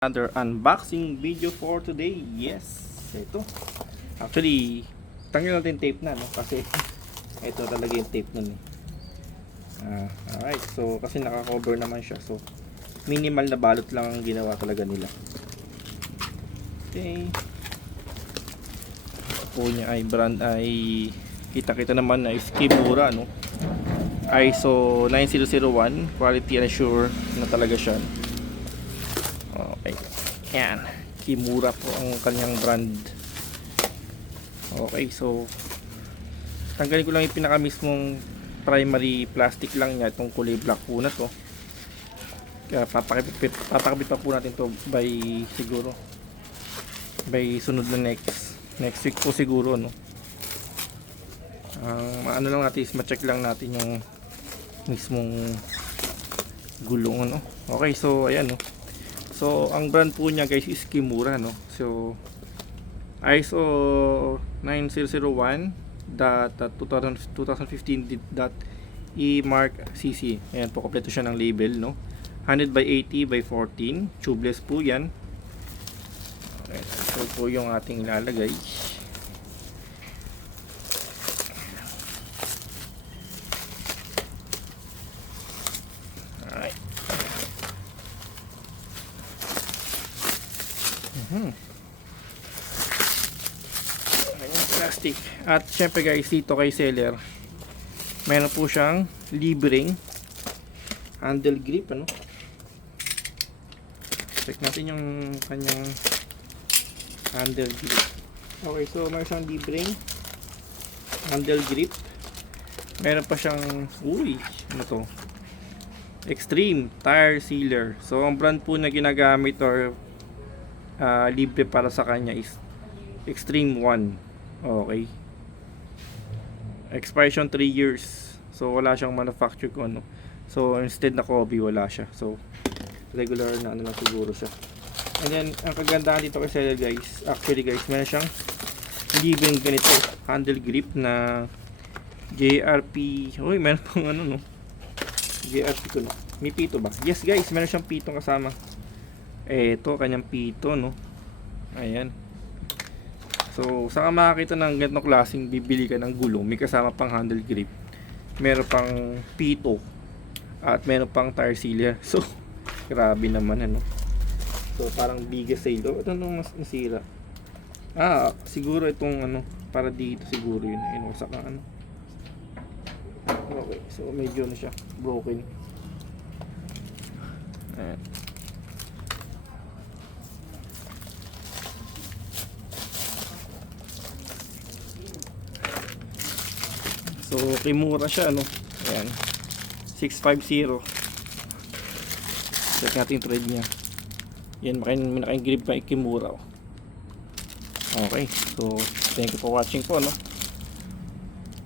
Another unboxing video for today. Yes, ito. Actually, tanggal natin tape na, no? Kasi ito talaga yung tape nun. Alright, so kasi naka-cover naman siya. So, minimal na balot lang ang ginawa talaga nila. Okay. Po niya ay brand ay kita-kita naman na Kimura, no? ISO 9001, quality and assure na talaga siya. Okay. Yan. Kimura po ang kanyang brand. Okay, so tanggalin ko lang yung pinaka mismong primary plastic lang niya, itong kulay black po na to. Kaya papakabit pa po natin to by siguro by sunod na next week po siguro, no. Ano lang natin is ma-check lang natin yung mismong gulong, ano. Okay, so ayan, no. So, ang brand po niya guys is Kimura, no. So, ISO 9001.2015.E Mark CC. Ayan po, kompleto siya ng label, no. 100 by 80 by 14. Tubeless po yan. Okay, so po yung ating ilalagay. Alright. Ayan, plastic. At syempre guys, dito kay seller meron po siyang libreng handle grip, ano. Check natin yung kanyang handle grip. Okay, so meron siyang libreng handle grip. Meron pa siyang ano to, Extreme Tire Sealer. So ang brand po na ginagamit or libre para sa kanya is Extreme 1. Okay, expiration 3 years. So wala siyang manufacture ko, ano. So instead na Kobe, wala siya. So regular na ano lang siguro siya. And then ang kagandahan dito kay seller guys, actually guys, meron siyang libreng ganito handle grip na JRP. Uy, meron pang ano, no, JRP ko, no. May pito ba? Yes guys, meron siyang pitong kasama. Ito kanyang pito, no. Ayan. So saan ka makakita ng ganitong klaseng bibili ka ng gulong, may kasama pang handle grip, meron pang pito, at meron pang tire sealer. So grabe naman, ano. So parang biggest sale. Ito nung mas nasira. Siguro itong ano, para dito siguro yun. Ayun, wasak ang ano. Okay, so medyo na siya broken. Ayan. So Kimura siya, ano. Ayan, 650. Check natin yung thread nya. Yan, may naka-engrave pa Kimura, oh. Okay, so thank you for watching po, no.